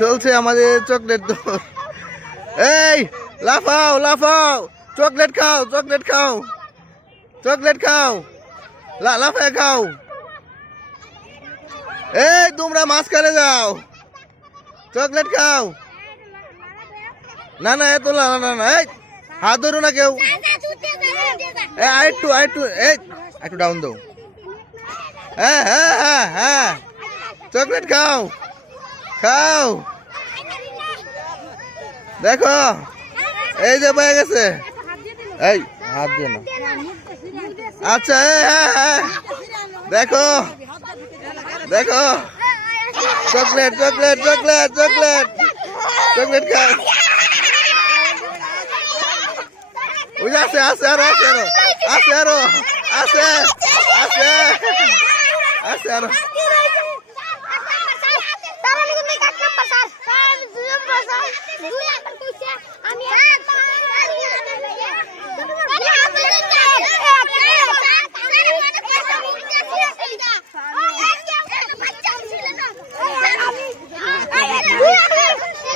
চলছে আমাদের চকলেট দৌড় এই, লাফাও লাফাও। চকলেট খাও চকলেট খাও। চকলেট খাও। লা, লাফায় খাও। এই, তোমরা মাঝখানে যাও। চকলেট খাও। না না, এত না না না এই, হাত ধরো না কেউ। আরেকটু আরেকটু, এই, একটু ডাউন দাও। হ্যাঁ হ্যাঁ হ্যাঁ হ্যাঁ। চকলেট খাও। খাও। দেখো, এই যে পেয়ে গেছে। এই, হাত দিয়ে না আচ্ছা দেখো দেখো। Chocolate chocolate chocolate chocolate. Chocolate খাও ওই আছে আছে আরও আছে আরও। আছে আরও, আছে আছে আছে আরও। আমি